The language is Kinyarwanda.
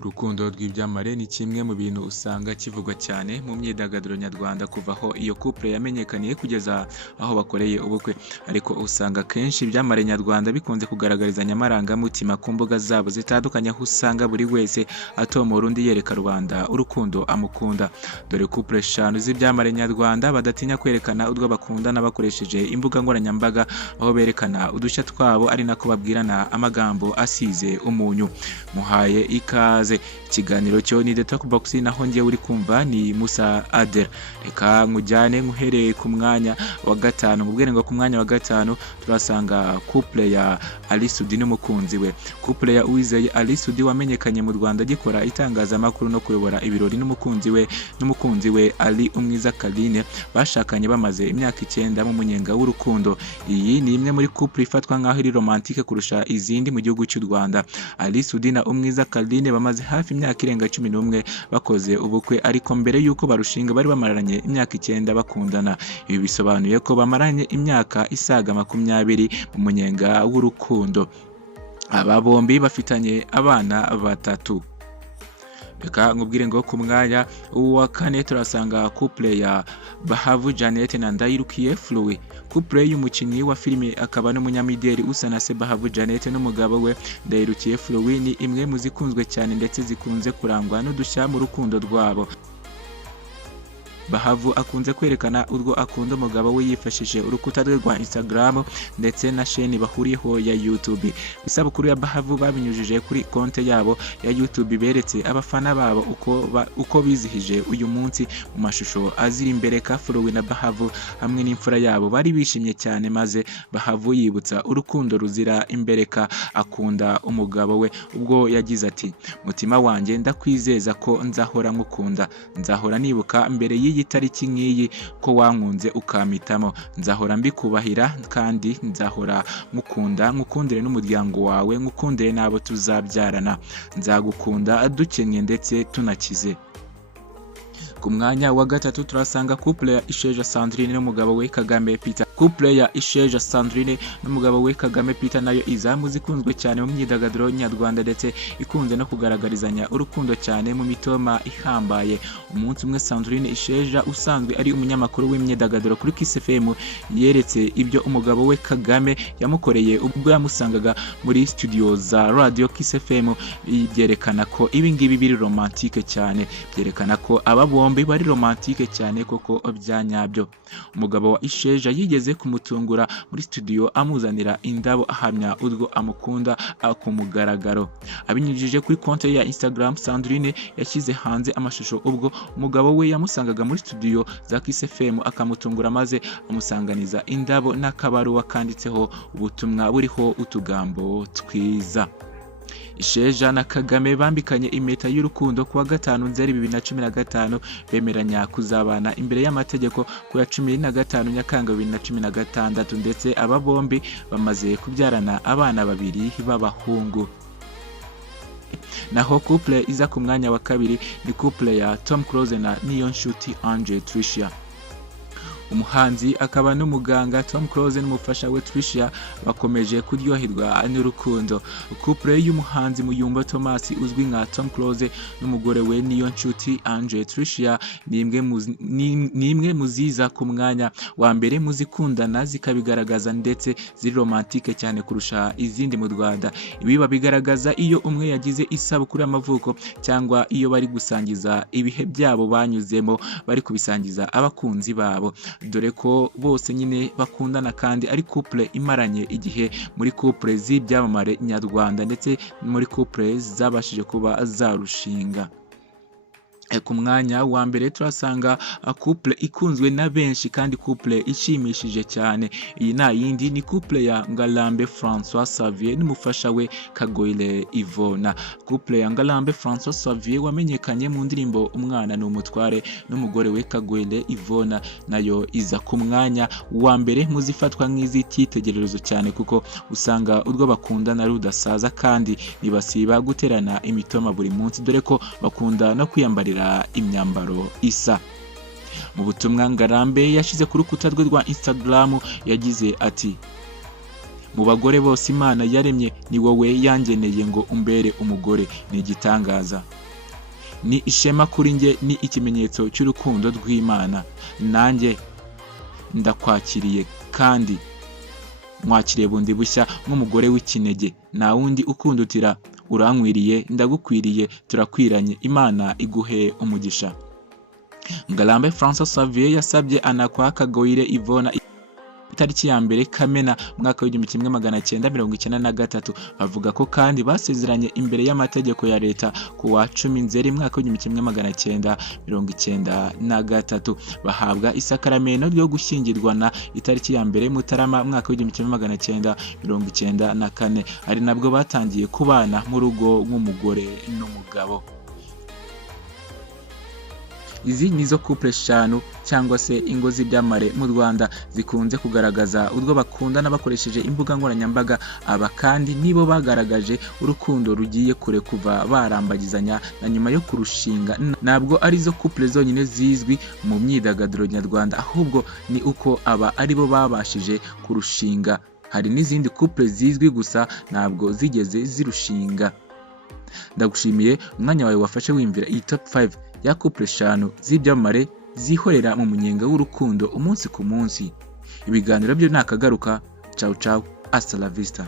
Urukundo rw'ibyamare ni kimwe mu bintu usanga kivugwa cyane mu myidagaduro nyarwanda kuva aho iyo couple yamenyekaniye kugeza aho bakoreye ubukwe, ariko usanga kenshi ibyamare nyarwanda bikunze kugaragarizanya amarangamutima ku mbuga zabo zitandukanye, aho usanga buri wese atomora undi yereka rubanda urukundo amukunda. Dore couple 5 z'ibyamare nyarwanda badatinya kwerekana urwo bakundana bakoresheje imbuga nkoranyambaga, aho berekana udushya twabo ari nako babwirana amagambo asize umunyu. Muhaye ikaze. Ikiganiro cyo ni The Talk Box, naho ngiye uri kumva ni Musa Adel. Reka nkujyane nkuhereye ku mwanya wa gatanu. Mubwire ngo ku mwanya wa gatanu turasanga couple ya Ali Sudi n'umukunzi we. Couple ya Uwizeye Ali Sudi wamenyekanye mu Rwanda gikora itangazamakuru no kuyobora ibirori n'umukunzi we Ali Umwiza Kaline, bashakanye bamaze imyaka 9 mu munyenga w'urukundo. Iyi ni imwe muri couple ifatwa nkaho iri romantique kurusha izindi mu gihugu cy'u Rwanda. Ali Sudi na Umwiza Kaline bamaze hafi imyaka irenga 11 bakoze ubukwe, ariko mbere yuko barushinga bari bamaranye imyaka 9 bakundana. Ibi bisobanuye ko bamaranye imyaka isaga 20 mu munyenga w'urukundo. Aba bombi bafitanye abana 3. Reka nkubwire ngo ku mwanya wa kane turasanga couple ya Bahavu Janet na Ndayirukiye Flui. Couple y'umukinnyi wa filime akaba n'umunyamideli usa na Bahavu Janet n'umugabo we Ndayirukiye Flui ni imwe mu zikunzwe cyane ndetse zikunze kurangwa n'udushya mu rukundo rwabo. Bahavu akunze kwerekana urwo akunda umugabo we yifashishije urukuta rwe rwa Instagram ndetse na chaîne bahuriyeho ya YouTube. Isabukuru ya Bahavu babinyujije kuri konte yabo ya YouTube, beretse abafana babo uko bizihije uyu munsi mu mashusho azira imbere ka Flui na Bahavu hamwe n'imfura yabo. Bari bishimye cyane, maze Bahavu yibutsa urukundo ruzira imbereka akunda umugabo we ubwo yagize ati: "Mutima wanjye ndakwizeza ko nzahora nkukunda, nzahora nibuka mbere itariki nk'iyi ko wankunze ukamitamo, nzahora mbikubahira kandi nzahora nkukundire n'umuryango wawe, nkukundire n'abo tuzabyarana, nzagukunda dukennye ndetse tunakize." Ku mwanya wa gatatu turasanga couple ya Isheja Sandrine n'umugabo we Kagame Peter. Couple ya Isheja Sandrine n'umugabo we Kagame Peter nayo izamu zikunzwe cyane mu myidagaduro nyarwanda ndetse ikunze no kugaragarizanya urukundo cyane mu mitoma ihambaye. Umunsi umwe Sandrine Isheja usanzwe ari umunyamakuru w'imyidagaduro kuri Kiss FM yeretse ibyo umugabo we Kagame yamukoreye ubwo yamusangaga muri studio za Radio Kiss FM. Byerekana ko ibi ngibi biri romantique cyane, byerekana ko aba bombi bari romantique cyane koko byanyabyo. Umugabo wa Isheja yigeze kumutungura muri studio amuzanira indabo ahamya urwo amukunda ku mugaragaro. Abinyujije kuri konte ya Instagram, Sandrine yashyize hanze amashusho ubwo umugabo we yamusangaga muri studio za Kiss FM akamutungura, maze amusanganiza indabo n'akabaruwa kanditseho ubutumwa buriho utugambo twiza. Isheja na Kagame bambikanye impeta y'urukundo kuwa 5 Nzeri 2015, bemeranya kuzabana imbere y'amategeko ku ya 15 Nyakanga 2016, ndetse aba bombi bamaze kubyarana abana 2 b'abahungu. Naho couple iza ku mwanya wa kabiri ni couple ya Tom Close na Niyonshuti Ange Tricia. Umuhanzi akaba n'umuganga Tom Close n'umufasha we Tricia bakomeje kuryoherwa n'urukundo. Couple y'umuhanzi Muyumba Thomas uzwi nka Tom Close n'umugore we Niyonshuti Ange Tricia ni imwe muziza ku mwanya wa mbere muzikundana zikabigaragaza ndetse ziri romantique cyane kurusha izindi mu Rwanda. Ibi babigaragaza iyo umwe yagize isabukuru y'amavuko cyangwa iyo bari gusangiza ibihe byabo banyuzemo, bari kubisangiza abakunzi babo, dore ko bose nyine bakundana kandi ari couple imaranye igihe muri couple z'ibyamamare nyarwanda ndetse muri couple zabashije kuba zarushinga. Ku mwanya wa mbere turasanga couple ikunzwe na benshi kandi couple ishimishije cyane. Iyi na yindi ni couple ya Ngalambe François Xavier n'umufasha we Kagoyle Ivona. Couple ya Ngalambe François Xavier wamenyekanye mu ndirimbo Umwana n'Umutware n'umugore we Kagoyle Ivona nayo iza ku mwanya wa mbere muzifatwa nk'izitegererezo cyane, kuko usanga urwo bakundana rudasaza kandi nibasiba guterana imitoma buri munsi, dore ko bakunda no kwiyambarira imyambaro isa. Mu butumwa Ngarambe yashyize ku rukuta rwe rwa Instagram yagize ati: mu bagore bose Imana yaremye ni wowe yangeneye ngo umbere umugore. Ni igitangaza, ni ishema kuri njye, ni ikimenyetso cy'urukundo rw'Imana. Nanjye ndakwakiriye kandi mwakiriye bundi bushya nk'umugore w'ikinege. Nta wundi ukundutira, urankwiriye, ndagukwiriye, turakwiranye. Imana iguhe umugisha. Ngarambe Francois Xavier yasabye Anakwa Kagoyire Ivona itariki ya mbere Kamena mwaka w'igihumbi kimwe magana cyenda mirongo icyenda na gatatu. Bavuga ko kandi basezeranye imbere y'amategeko ya leta ku wa 10 Nzeri mwaka w'igihumbi kimwe magana cyenda mirongo icyenda na gatatu. Bahabwa isakaramento ryo gushyingirwana itariki ya mbere Mutarama mwaka w'igihumbi kimwe magana cyenda mirongo icyenda na kane. Ari nabwo batangiye kubana mu rugo nk'umugore n'umugabo. Izi nizo couple 5 cyangwa se ingo z'ibyamare mu Rwanda zikunze kugaragaza urwo bakundana bakoresheje imbuga nkoranyambaga. Aba kandi nibo bagaragaje urukundo rugiye kure kuva barambagizanya na nyuma yo kurushinga. Ntabwo arizo couple zonyine zizwi mu myidagaduro nyarwanda, ahubwo ni uko aba aribo babashije kurushinga. Hari n'izindi couple zizwi gusa ntabwo zigeze zirushinga. Ndagushimiye umwanya wawe wafashe wimvira iyi top 5 ya couple 5 z'ibyamare zihorera mu munyenga w'urukundo umunsi ku munsi. Ibiganiro byo nakagaruka. Ciao ciao, hasta la vista.